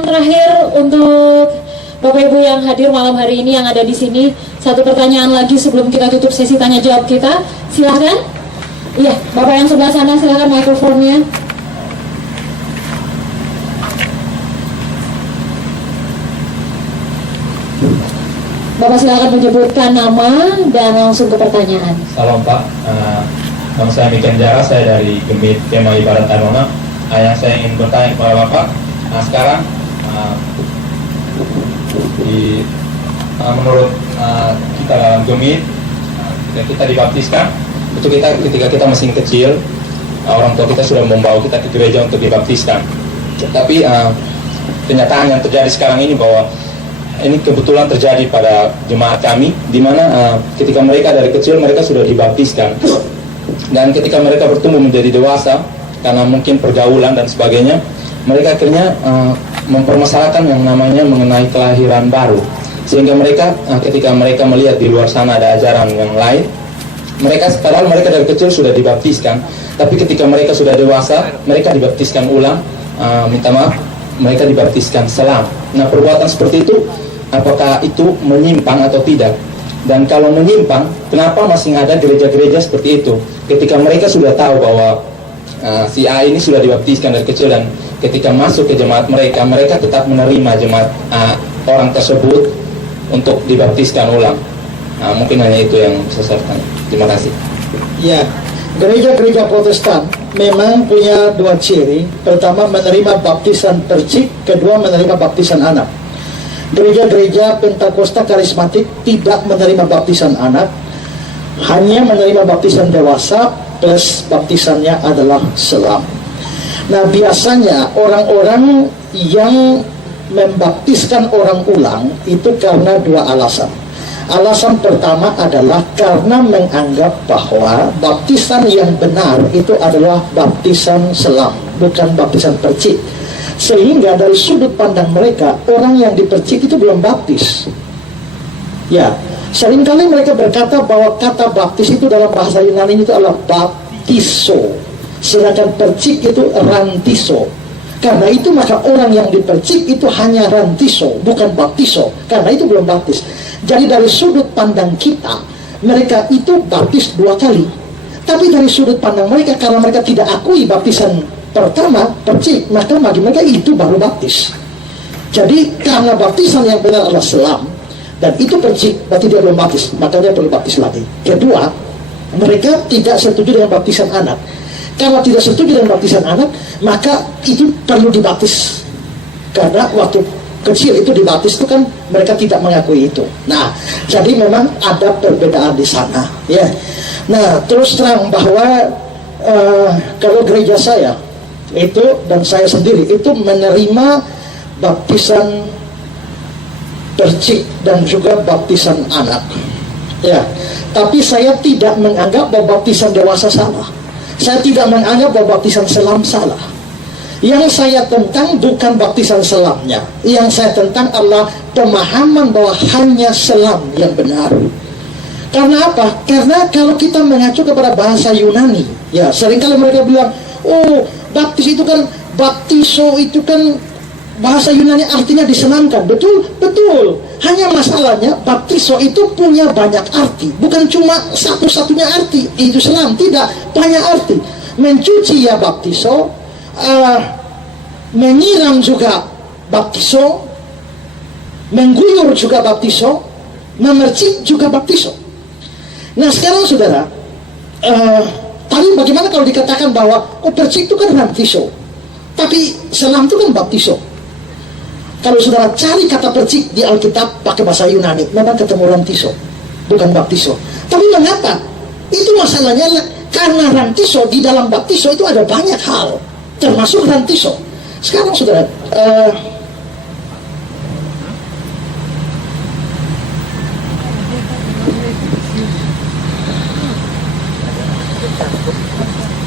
pertanyaan terakhir untuk Bapak Ibu yang hadir malam hari ini yang ada di sini. Satu pertanyaan lagi sebelum kita tutup sesi tanya jawab kita. Silahkan. Iya, Bapak yang sebelah sana silahkan mikrofonnya. Bapak silakan menyebutkan nama dan langsung ke pertanyaan. Salam Pak, nama saya Miken Jara, saya dari Gemit Kema Ibarat Taruna. Yang saya ingin bertanya kepada Bapak, sekarang menurut kita dalam Gemit, kita dibaptiskan, itu ketika kita masih kecil, orang tua kita sudah membawa kita ke gereja untuk dibaptiskan. Tapi kenyataan yang terjadi sekarang ini bahwa ini kebetulan terjadi pada jemaat kami, di mana ketika mereka dari kecil mereka sudah dibaptiskan, dan ketika mereka bertumbuh menjadi dewasa karena mungkin pergaulan dan sebagainya, mereka akhirnya mempermasalahkan yang namanya mengenai kelahiran baru, sehingga mereka ketika mereka melihat di luar sana ada ajaran yang lain, padahal mereka dari kecil sudah dibaptiskan, tapi ketika mereka sudah dewasa mereka dibaptiskan ulang, minta maaf, mereka dibaptiskan selam. Nah, perbuatan seperti itu, apakah itu menyimpang atau tidak? Dan kalau menyimpang, kenapa masih ada gereja-gereja seperti itu? Ketika mereka sudah tahu bahwa si A ini sudah dibaptiskan dari kecil, dan ketika masuk ke jemaat mereka, mereka tetap menerima jemaat orang tersebut untuk dibaptiskan ulang. Mungkin hanya itu yang saya sampaikan. Terima kasih. Ya, gereja-gereja Protestan memang punya dua ciri. Pertama, menerima baptisan percik. Kedua, menerima baptisan anak. Gereja-gereja Pentakosta Karismatik tidak menerima baptisan anak, hanya menerima baptisan dewasa plus baptisannya adalah selam. Nah, biasanya orang-orang yang membaptiskan orang ulang itu karena dua alasan. Alasan pertama adalah karena menganggap bahwa baptisan yang benar itu adalah baptisan selam, bukan baptisan percik. Sehingga dari sudut pandang mereka, orang yang dipercik itu belum baptis. Ya, seringkali mereka berkata bahwa kata baptis itu dalam bahasa Yunani itu adalah baptiso, sedangkan percik itu rantiso. Karena itu maka orang yang dipercik itu hanya rantiso, bukan baptiso. Karena itu belum baptis. Jadi dari sudut pandang kita, mereka itu baptis dua kali. Tapi dari sudut pandang mereka, karena mereka tidak akui baptisan pertama, percik, maka bagi mereka itu baru baptis. Jadi karena baptisan yang benar adalah selam, dan itu percik, berarti dia belum baptis, maka dia perlu baptis lagi. Kedua, mereka tidak setuju dengan baptisan anak. Kalau tidak setuju dengan baptisan anak, maka itu perlu dibaptis. Karena waktu kecil itu dibaptis itu kan mereka tidak mengakui itu. Nah, jadi memang ada perbedaan di sana. Ya. Nah, terus terang bahwa kalau gereja saya itu dan saya sendiri itu menerima baptisan percik dan juga baptisan anak. Ya, tapi saya tidak menganggap bahwa baptisan dewasa salah. Saya tidak menganggap bahwa baptisan selam salah. Yang saya tentang bukan baptisan selamnya. Yang saya tentang adalah pemahaman bahwa hanya selam yang benar. Karena apa? Karena kalau kita mengacu kepada bahasa Yunani, ya seringkali mereka bilang, oh baptis itu kan, baptiso itu kan bahasa Yunani artinya disenangkan. Betul, betul. Hanya masalahnya baptiso itu punya banyak arti. Bukan cuma satu-satunya arti itu selam, tidak, banyak arti. Mencuci ya baptiso, menyiram juga baptiso, mengguyur juga baptiso, memercik juga baptiso. Nah sekarang saudara, tadi bagaimana kalau dikatakan bahwa percik itu kan baptiso, tapi selam itu kan baptiso. Kalau saudara cari kata percik di Alkitab pakai bahasa Yunani, memang ketemu rantiso, bukan baptiso. Tapi mengapa? Itu masalahnya karena rantiso di dalam baptiso itu ada banyak hal, termasuk rantiso. Sekarang saudara,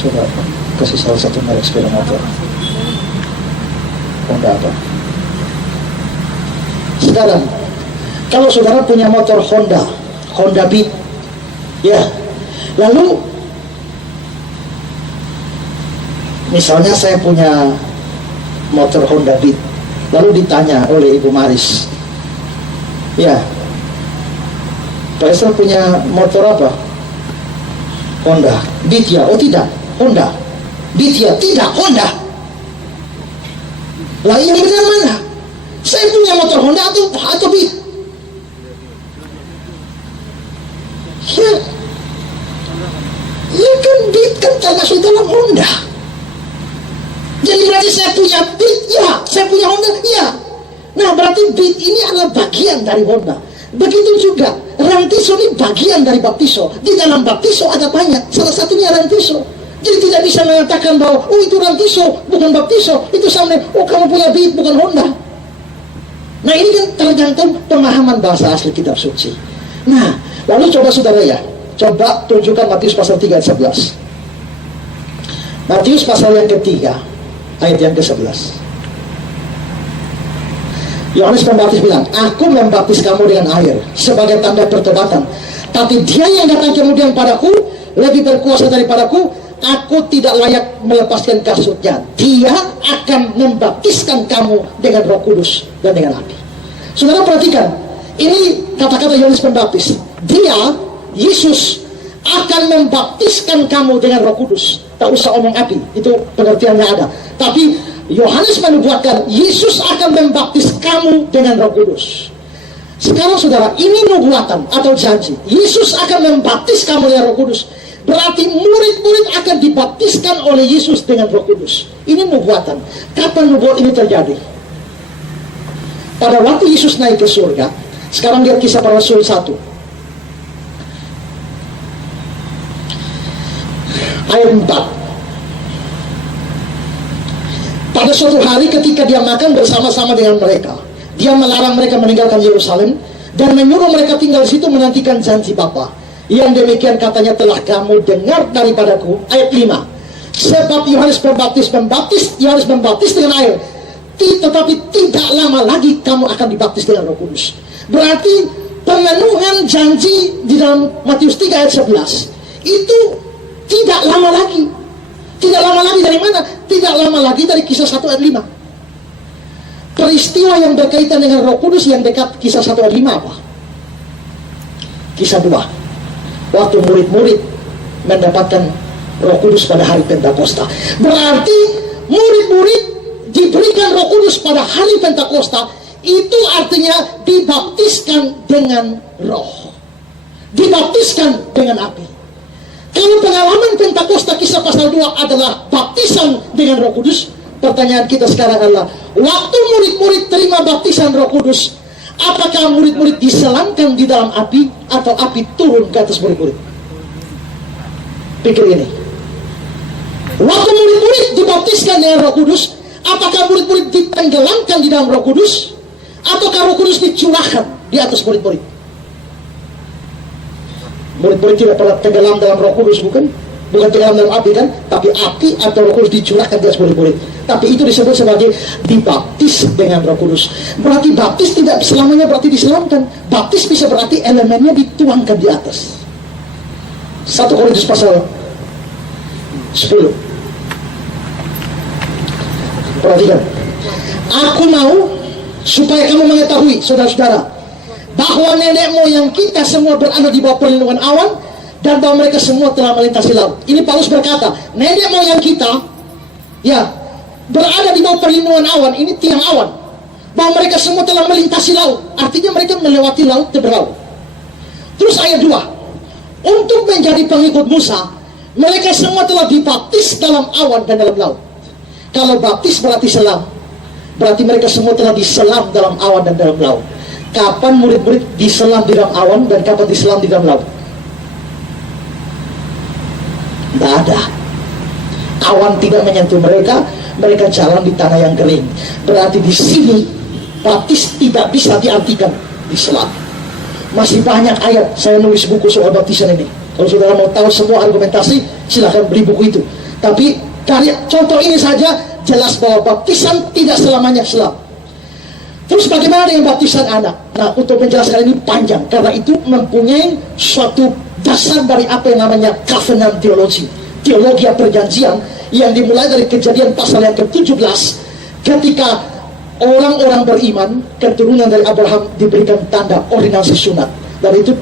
coba kasih salah satu merek sepeda motor. Honda apa? Sekarang, kalau saudara punya motor Honda Beat, ya, lalu misalnya saya punya motor Honda Beat, Lalu ditanya oleh Ibu Maris, ya, Pak Esther punya motor apa? Honda. Beat ya? Oh tidak, Honda. Beat ya? Tidak, Honda. Lah yang benar mana? Saya punya motor Honda atau Beat? Ya, ya kan Beat kan termasuk dalam Honda. Jadi berarti saya punya Beat, ya. Saya punya Honda, ya. Nah berarti Beat ini adalah bagian dari Honda. Begitu juga Rantiso ini bagian dari Baptiso. Di dalam Baptiso ada banyak, salah satunya Rantiso. Jadi tidak bisa mengatakan bahwa oh itu Rantiso bukan Baptiso, itu sama oh kamu punya Beat bukan Honda. Nah ini kan tergantung pemahaman bahasa asli kitab suci. Nah lalu coba saudara ya, coba tunjukkan Matius pasal 3 ayat 11. Matius pasal yang ketiga ayat yang ke-11. Yohanes Pembaptis bilang, aku membaptis kamu dengan air sebagai tanda pertobatan, tapi dia yang datang kemudian padaku lebih berkuasa daripadaku. Aku tidak layak melepaskan kasutnya. Dia akan membaptiskan kamu dengan Roh Kudus dan dengan api. Saudara perhatikan, ini kata-kata Yohanes Pembaptis. Dia, Yesus, akan membaptiskan kamu dengan Roh Kudus. Tak usah omong api, itu pengertiannya ada. Tapi Yohanes menubuatkan Yesus akan membaptis kamu dengan Roh Kudus. Sekarang saudara, ini nubuatan atau janji. Yesus akan membaptis kamu dengan Roh Kudus. Berarti murid-murid akan dibaptiskan oleh Yesus dengan Roh Kudus. Ini nubuatan. Kapan nubuat ini terjadi? Pada waktu Yesus naik ke surga. Sekarang lihat Kisah Para Rasul 1 ayat 4. Pada suatu hari ketika dia makan bersama-sama dengan mereka, dia melarang mereka meninggalkan Yerusalem dan menyuruh mereka tinggal di situ menantikan janji Bapa. Yang demikian katanya telah kamu dengar daripadaku. Ayat 5. Sebab Yohanes membaptis dengan air, tetapi tidak lama lagi kamu akan dibaptis dengan Roh Kudus. Berarti pemenuhan janji di dalam Matius 3 ayat 11 itu tidak lama lagi. Tidak lama lagi dari mana? Tidak lama lagi dari Kisah 1 ayat 5. Peristiwa yang berkaitan dengan Roh Kudus yang dekat Kisah 1 ayat 5 apa? Kisah 2. Waktu murid-murid mendapatkan Roh Kudus pada hari Pentakosta. Berarti murid-murid diberikan Roh Kudus pada hari Pentakosta. Itu artinya dibaptiskan dengan roh, dibaptiskan dengan api. Kalau pengalaman Pentakosta Kisah pasal 2 adalah baptisan dengan Roh Kudus, pertanyaan kita sekarang adalah, waktu murid-murid terima baptisan Roh Kudus, apakah murid-murid diselamkan di dalam api atau api turun ke atas murid-murid? Pikir ini. Waktu murid-murid dibaptiskan dengan Roh Kudus, apakah murid-murid ditenggelamkan di dalam Roh Kudus ataukah Roh Kudus dicurahkan di atas murid-murid? Murid-murid tidak pernah tenggelam dalam Roh Kudus, bukan tenggelam dalam api kan, tapi api atau Roh Kudus dicurahkan di atas murid-murid. Tapi itu disebut sebagai dibaptis dengan Roh Kudus. Berarti baptis tidak selamanya berarti diselamkan. Baptis bisa berarti elemennya dituangkan di atas. 1 Korintus pasal 10. Perhatikan. Aku mau supaya kamu mengetahui, saudara-saudara, bahwa nenek moyang kita semua berada di bawah perlindungan awan, dan bahwa mereka semua telah melintasi laut. Ini Paulus berkata, nenek moyang kita ya berada di bawah perlindungan awan. Ini tiang awan, bahwa mereka semua telah melintasi laut. Artinya mereka melewati laut berlaut. Terus ayat 2, untuk menjadi pengikut Musa, mereka semua telah dibaptis dalam awan dan dalam laut. Kalau baptis berarti selam, berarti mereka semua telah diselam dalam awan dan dalam laut. Kapan murid-murid diselam di dalam awan dan kapan diselam di dalam laut? Tidak ada. Awan tidak menyentuh mereka, mereka jalan di tanah yang kering. Berarti di sini baptis tidak bisa diartikan diselam. Masih banyak ayat. Saya nulis buku soal baptisan ini. Kalau saudara mau tahu semua argumentasi, silahkan beli buku itu. Tapi dari contoh ini saja jelas bahwa baptisan tidak selamanya selam. Terus bagaimana dengan baptisan anak? Nah, untuk menjelaskan ini panjang, karena itu mempunyai suatu dasar dari apa yang namanya covenant theology, teologi perjanjian, yang dimulai dari Kejadian pasal yang ke-17, ketika orang-orang beriman keturunan dari Abraham diberikan tanda ordinasi sunat. Dan itu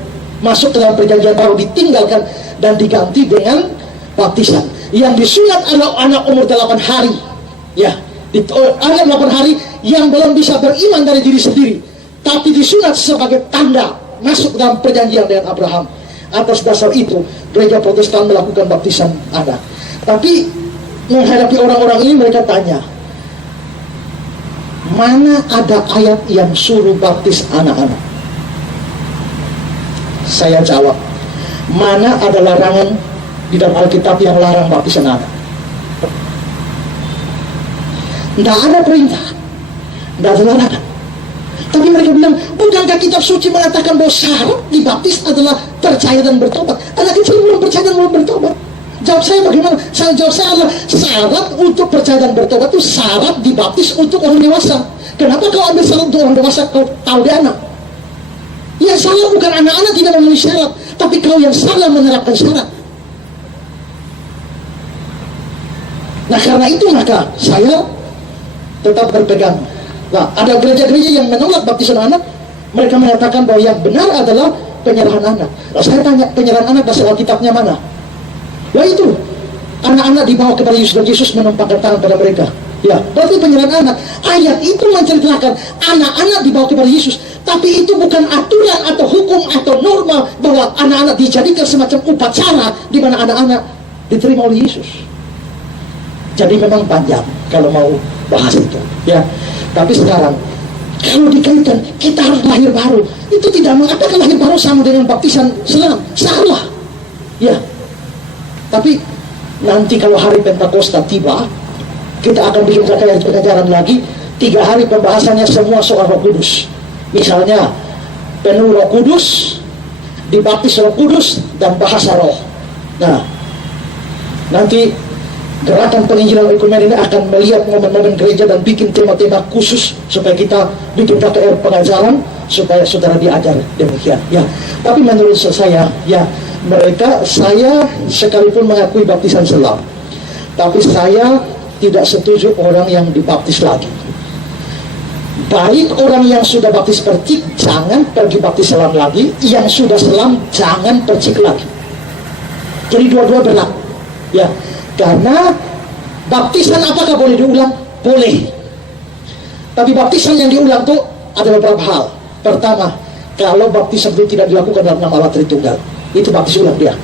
masuk ke dalam perjanjian baru, ditinggalkan dan diganti dengan baptisan. Yang disunat adalah anak umur 8 hari. Ya, anak 8 hari yang belum bisa beriman dari diri sendiri, tapi disunat sebagai tanda masuk dalam perjanjian dengan Abraham. Atas dasar itu, gereja Protestan melakukan baptisan anak. Tapi menghadapi orang-orang ini, mereka tanya, mana ada ayat yang suruh baptis anak-anak? Saya jawab, mana ada larangan di dalam Alkitab yang larang baptisan anak? Tidak ada perintah, tidak ada larangan. Tapi mereka bilang, bukankah kitab suci mengatakan bahwa syarat dibaptis adalah percaya dan bertobat? Anak kecil belum percaya dan belum bertobat. Jawab saya bagaimana? Jawab saya adalah syarat untuk percaya dan bertobat itu syarat dibaptis untuk orang dewasa. Kenapa kau ambil syarat untuk orang dewasa, kau tahu dia anak? Yang salah bukan anak-anak tidak memenuhi syarat, tapi kau yang salah menerapkan syarat. Nah, karena itu maka saya tetap berpegang. Nah, ada gereja-gereja yang menolak baptisan anak. Mereka mengatakan bahwa yang benar adalah penyerahan anak. Nah, saya tanya, penyerahan anak dasar Alkitabnya mana? Ya itu, anak-anak dibawa kepada Yesus dan Yesus menumpangkan tangan pada mereka. Ya, berarti penyerahan anak. Ayat itu menceritakan anak-anak dibawa kepada Yesus, tapi itu bukan aturan atau hukum atau norma bahwa anak-anak dijadikan semacam upacara di mana anak-anak diterima oleh Yesus. Jadi memang panjang kalau mau bahas itu, ya. Tapi sekarang kalau dikaitkan kita harus lahir baru, itu tidak mengatakan lahir baru sama dengan baptisan selam, salah, ya. Tapi nanti kalau hari Pentakosta tiba, kita akan bikin rangkaian pengajaran lagi 3 hari pembahasannya semua soal Roh Kudus. Misalnya penuh Roh Kudus, dibaptis Roh Kudus, dan bahasa Roh. Nah, nanti gerakan penginjilan ekumen ini akan melihat momen-momen gereja dan bikin tema-tema khusus supaya kita bikin KKR pengajaran supaya saudara diajar demikian. Ya, tapi menurut saya, ya mereka, saya sekalipun mengakui baptisan selam, tapi saya tidak setuju orang yang dibaptis lagi. Baik orang yang sudah baptis percik, jangan pergi baptis selam lagi. Yang sudah selam, jangan percik lagi. Jadi dua-dua berat. Ya, karena baptisan apakah boleh diulang? Boleh. Tapi baptisan yang diulang itu ada beberapa hal. Pertama, kalau baptisan itu tidak dilakukan dalam nama Allah Tritunggal, itu baptis ulang dia.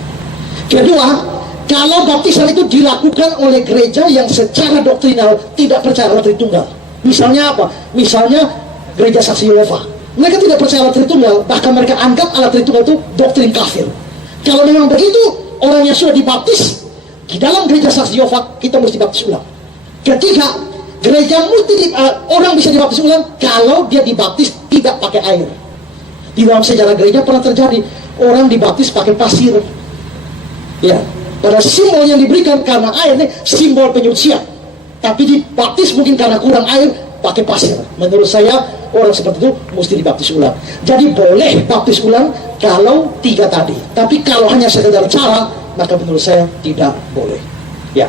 Kedua, kalau baptisan itu dilakukan oleh gereja yang secara doktrinal tidak percaya Allah Tritunggal. Misalnya apa? Misalnya gereja Saksi Yehova. Mereka tidak percaya Allah Tritunggal, bahkan mereka anggap Allah Tritunggal itu doktrin kafir. Kalau memang begitu, orang yang sudah dibaptis di dalam gereja Saksi Yehova, kita mesti baptis ulang. Ketiga, gereja orang bisa dibaptis ulang kalau dia dibaptis tidak pakai air. Di dalam sejarah gereja pernah terjadi orang dibaptis pakai pasir. Ya, pada simbol yang diberikan karena air ini simbol penyucian, tapi dibaptis mungkin karena kurang air pakai pasir. Menurut saya orang seperti itu mesti dibaptis ulang. Jadi boleh baptis ulang kalau 3 tadi, tapi kalau hanya sekedar cara, maka menurut saya tidak boleh. Ya.